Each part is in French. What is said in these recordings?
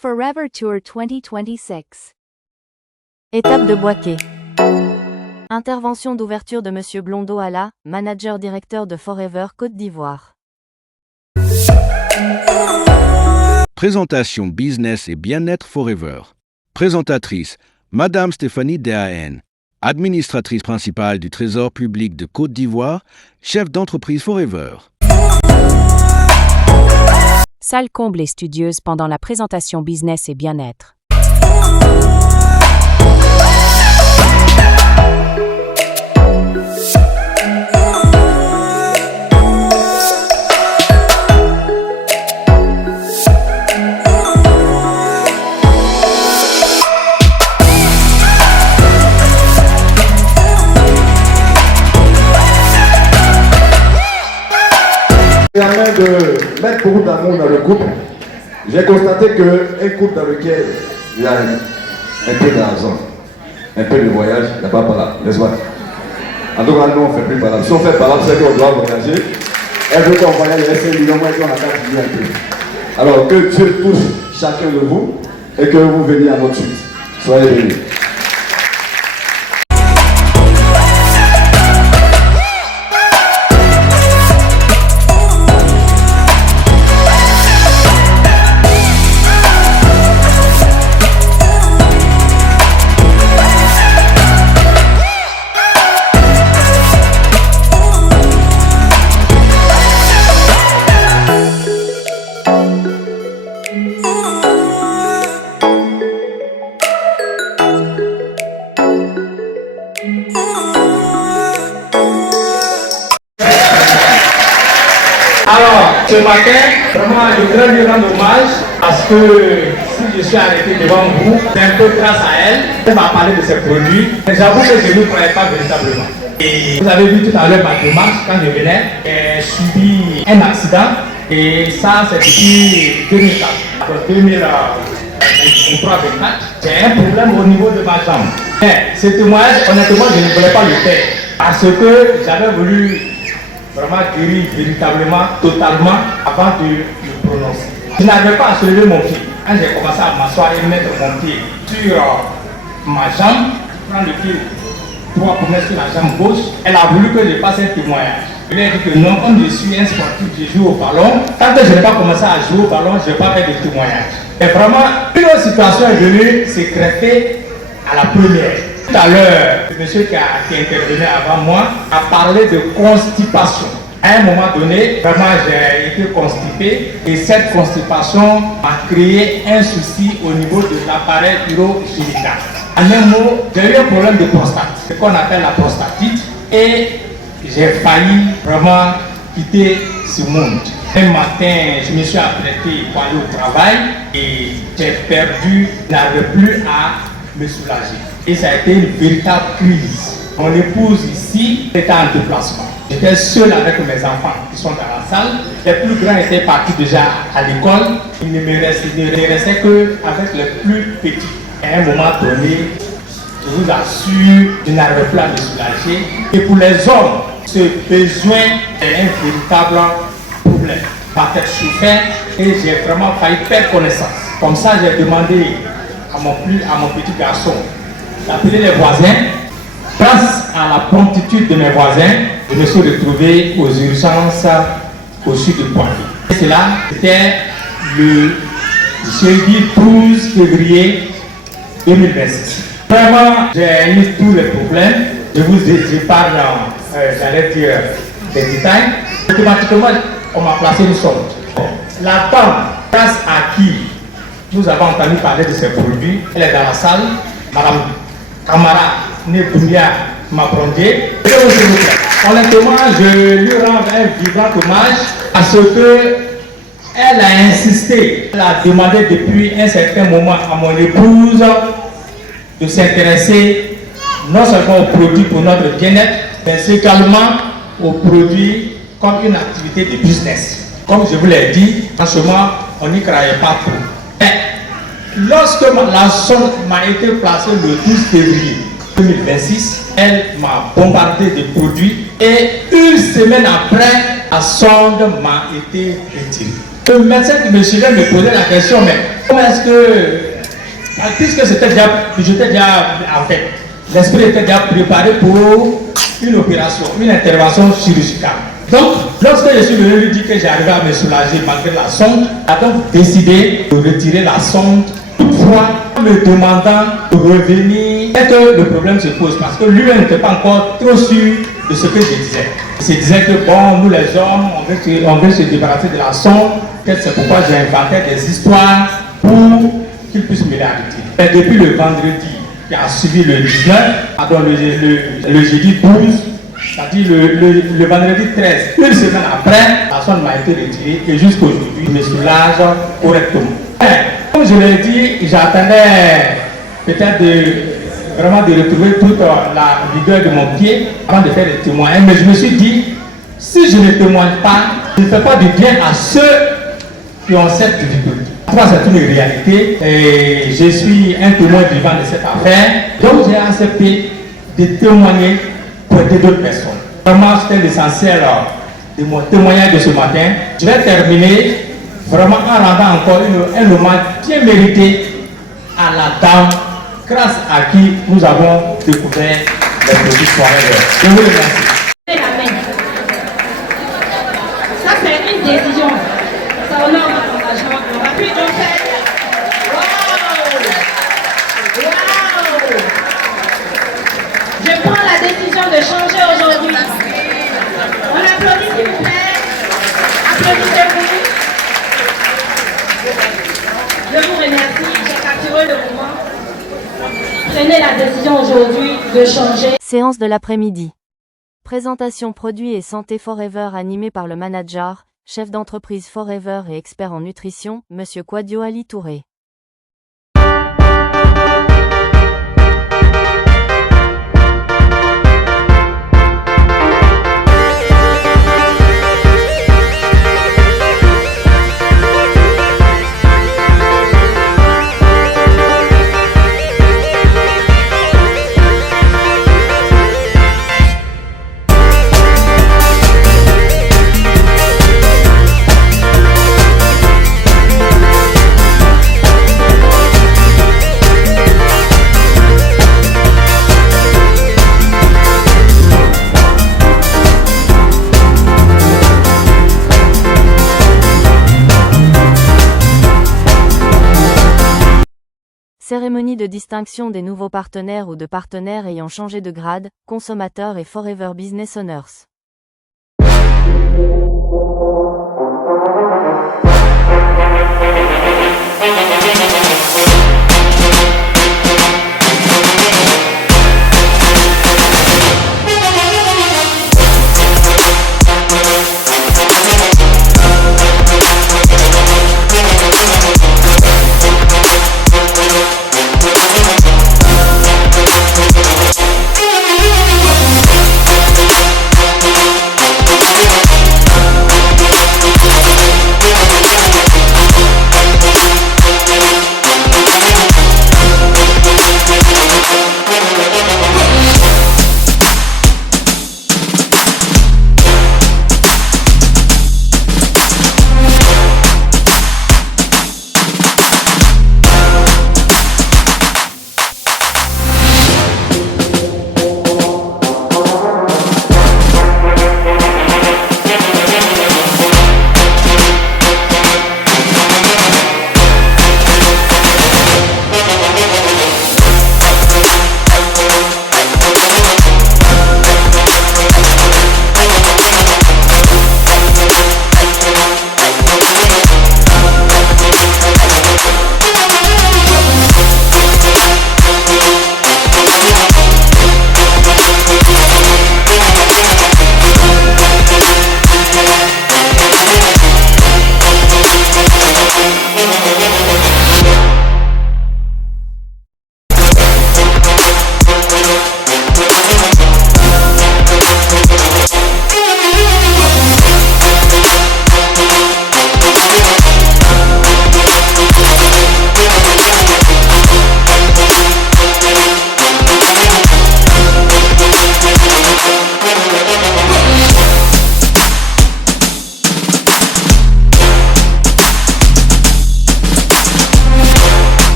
Forever Tour 2026. Étape de Boaké. Intervention d'ouverture de Monsieur Blondeau Alla, manager-directeur de Forever Côte d'Ivoire. Présentation Business et Bien-être Forever. Présentatrice, Madame Stéphanie Dehaene, administratrice principale du Trésor public de Côte d'Ivoire, chef d'entreprise Forever. Salle comble et studieuse pendant la présentation Business et Bien-être. Permet de mettre beaucoup d'amour dans le couple. J'ai constaté qu'un couple dans lequel il y a un peu d'argent, un peu de voyage, il n'y a pas de parole, n'est-ce pas? En tout cas, nous on ne fait plus parole. Si on fait parole, c'est qu'on doit voyager. Elle veut qu'on voyage, il y a 5 millions, moi, on a 4 millions un peu. Alors que Dieu touche chacun de vous et que vous veniez à notre suite. Soyez bénis. Alors, ce matin, vraiment, je voudrais lui rendre hommage parce que si je suis arrêté devant vous, c'est un peu grâce à elle. Elle m'a parlé de ses produits. J'avoue que je ne croyais pas véritablement. Et vous avez vu tout à l'heure ma démarche quand je venais. J'ai subi un accident et ça, c'est depuis 2004. En 2023-2024, j'ai un problème au niveau de ma jambe. Mais ce témoignage, honnêtement, je ne voulais pas le faire parce que j'avais voulu vraiment guéri véritablement, totalement, avant de le prononcer. Je n'avais pas à soulever mon pied. Quand j'ai commencé à m'asseoir et mettre mon pied sur ma jambe, prendre le pied droit pour mettre sur la jambe gauche, elle a voulu que je fasse un témoignage. Je lui ai dit que non, comme je suis un sportif, je joue au ballon. Tant que je n'ai pas commencé à jouer au ballon, je ne vais pas faire de témoignage. Et vraiment, une autre situation est venue se greffer à la première. Tout à l'heure, le monsieur qui intervenait avant moi a parlé de constipation. À un moment donné, vraiment j'ai été constipé et cette constipation a créé un souci au niveau de l'appareil urogénital. En un mot, j'ai eu un problème de prostate, ce qu'on appelle la prostatite, et j'ai failli vraiment quitter ce monde. Un matin, je me suis apprêté pour aller au travail et j'ai perdu, je n'arrivais plus à me soulager. Et ça a été une véritable crise. Mon épouse ici était en déplacement. J'étais seul avec mes enfants qui sont dans la salle. Les plus grands étaient partis déjà à l'école. Il ne me restait qu'avec les plus petits. À un moment donné, je vous assure, je n'arrivais plus à me soulager. Et pour les hommes, ce besoin est un véritable problème. Ma tête chauffait et j'ai vraiment failli perdre connaissance. Comme ça, j'ai demandé à mon petit garçon d'appeler les voisins. Grâce à la promptitude de mes voisins, je me suis retrouvé aux urgences au sud de Poitiers. Et cela, c'était le jeudi 12 février 2026. Vraiment, j'ai eu tous les problèmes. Je vous parle, j'allais dire des détails. Automatiquement, on m'a placé une sonde. La dame, grâce à qui nous avons entendu parler de ces produits, elle est dans la salle, Madame Camara Nebounia Maprondier. Honnêtement, je lui rends un vibrant hommage parce que elle a insisté, elle a demandé depuis un certain moment à mon épouse de s'intéresser non seulement aux produits pour notre bien-être, mais également aux produits comme une activité de business. Comme je vous l'ai dit, franchement, on n'y croyait pas trop. Mais lorsque la sonde m'a été placée le 12 février 2026, elle m'a bombardé de produits et une semaine après, la sonde m'a été retirée. Le médecin qui me suivait me posait la question, mais comment est-ce que, puisque j'étais déjà en fait, l'esprit était déjà préparé pour une opération, une intervention chirurgicale. Donc, lorsque je suis venu lui dire que j'arrivais à me soulager malgré la sonde, il a donc décidé de retirer la sonde. Toutefois, en me demandant de revenir, et que le problème se pose parce que lui-même n'était pas encore trop sûr de ce que je disais. Il se disait que bon, nous les hommes, on veut se débarrasser de la sonde. Peut-être c'est pourquoi j'ai inventé des histoires pour qu'il puisse me l'arrêter. Et depuis le vendredi qui a suivi le 19, pardon, le jeudi 12, c'est-à-dire le vendredi 13, une semaine après, la sonde m'a été retirée et jusqu'aujourd'hui, je me soulage correctement. Comme je l'ai dit, j'attendais peut-être vraiment de retrouver toute la vigueur de mon pied avant de faire des témoignages. Mais je me suis dit, si je ne témoigne pas, je ne fais pas du bien à ceux qui ont cette difficulté. Moi, c'est une réalité et je suis un témoin vivant de cette affaire. Donc, j'ai accepté de témoigner pour aider d'autres personnes. Vraiment, c'était l'essentiel de mon témoignage de ce matin. Je vais terminer vraiment en rendant encore un hommage bien mérité à la dame grâce à qui nous avons découvert les produits Forever. Je vous remercie. Ça, c'est une décision. Ça honore notre engagement. On va plus donc faire. Wow! Wow! Je prends la décision de changer aujourd'hui. On applaudit s'il vous plaît. Applaudissez-vous. Je vous remercie. J'ai capturé le moment. Prenez la décision aujourd'hui de changer. Séance de l'après-midi. Présentation produits et santé Forever animée par le manager, chef d'entreprise Forever et expert en nutrition, Monsieur Kwadio Ali Touré. Cérémonie de distinction des nouveaux partenaires ou de partenaires ayant changé de grade, consommateurs et Forever Business Owners.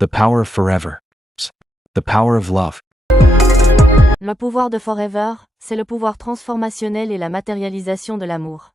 The power of forever. The power of love. Le pouvoir de Forever, c'est le pouvoir transformationnel et la matérialisation de l'amour.